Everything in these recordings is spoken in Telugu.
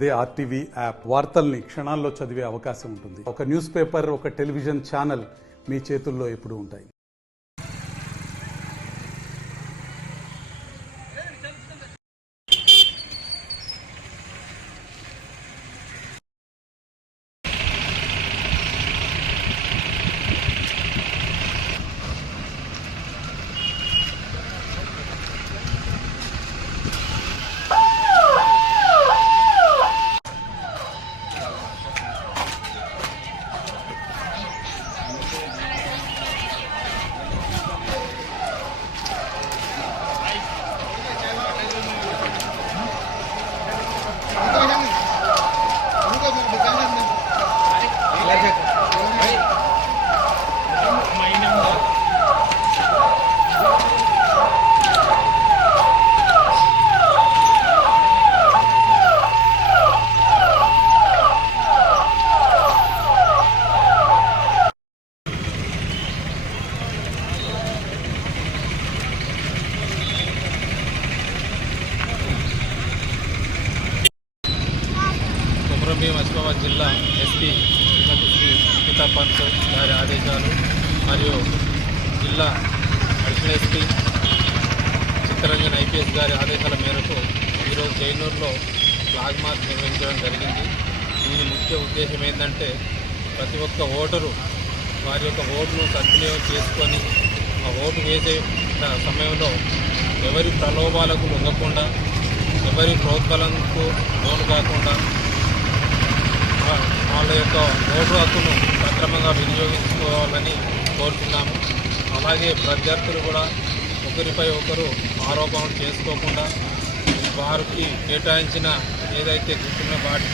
అదే ఆర్టీవీ యాప్ వార్తల్ని క్షణాల్లో చదివే అవకాశం ఉంటుంది. ఒక న్యూస్ పేపర్, ఒక టెలివిజన్ ఛానల్ మీ చేతుల్లో ఎప్పుడూ ఉంటాయి. ఆసిఫాబాద్ జిల్లా ఎస్పీ శ్రీమతి శ్రీ అంకితా పంత్ గారి ఆదేశాలు మరియు జిల్లా అడిషనల్ ఎస్పీ చిత్తరంజన్ ఐపీఎస్ గారి ఆదేశాల మేరకు ఈరోజు జైనూరులో ఫ్లాగ్ మార్చ్ నిర్వహించడం జరిగింది. దీని ముఖ్య ఉద్దేశం ఏంటంటే ప్రతి ఒక్క ఓటరు వారి యొక్క ఓటును సద్వినియోగం చేసుకొని ఆ ఓటు వేసే సమయంలో ఎవరి ప్రలోభాలకు లొంగకుండా, ఎవరి ప్రోత్బలంకు లోను కాకుండా వాళ్ళ యొక్క ఓటు హక్కును సక్రమంగా వినియోగించుకోవాలని కోరుతున్నాము. అలాగే ప్రత్యర్థులు కూడా ఒకరిపై ఒకరు ఆరోపణలు చేసుకోకుండా వారికి కేటాయించిన ఏదైతే కూర్చున్న వాటి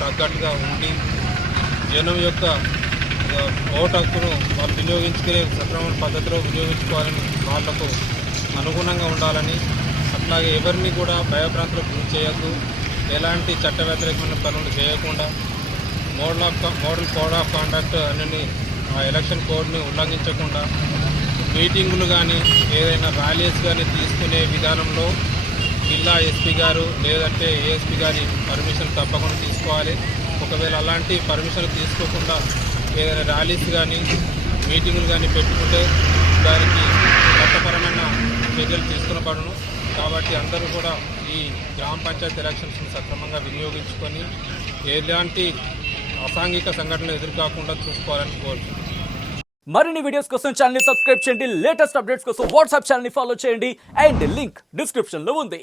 తగ్గట్టుగా ఉండి జనం యొక్క ఓటు హక్కును వాళ్ళు వినియోగించుకునే సక్రమ పద్ధతిలో వినియోగించుకోవాలని వాళ్లకు అనుగుణంగా ఉండాలని, అట్లాగే ఎవరిని కూడా భయభ్రాంతులకు గురి చేయొద్దు, ఎలాంటి చట్ట వ్యతిరేకమైన పనులు చేయకుండా మోడల్ కోడ్ ఆఫ్ కాండక్ట్ అన్ని ఎలక్షన్ కోడ్ని ఉల్లంఘించకుండా మీటింగులు కానీ ఏదైనా ర్యాలీస్ కానీ తీసుకునే విధానంలో జిల్లా ఎస్పీ గారు లేదంటే ఏఎస్పీ గారి పర్మిషన్ తప్పకుండా తీసుకోవాలి. ఒకవేళ అలాంటి పర్మిషన్ తీసుకోకుండా ఏదైనా ర్యాలీస్ కానీ మీటింగులు కానీ పెట్టుకుంటే దానికి చట్టపరమైన చర్యలు తీసుకునబడును. కాబట్టి అందరూ కూడా ఈ గ్రామ పంచాయతీ ఎలక్షన్స్ని సక్రమంగా వినియోగించుకొని ఎలాంటి అసాంఘిక సంఘటనలు ఎదురుకాకుండా చూసుకోవాలని కోరుతున్నాను. మరిన్ని వీడియోస్ కోసం ఛానల్ ని సబ్స్క్రైబ్ చేయండి. లేటెస్ట్ అప్డేట్స్ కోసం వాట్సాప్ ఛానల్ ని ఫాలో చేయండి. అండ్ లింక్ డిస్క్రిప్షన్ లో ఉంది.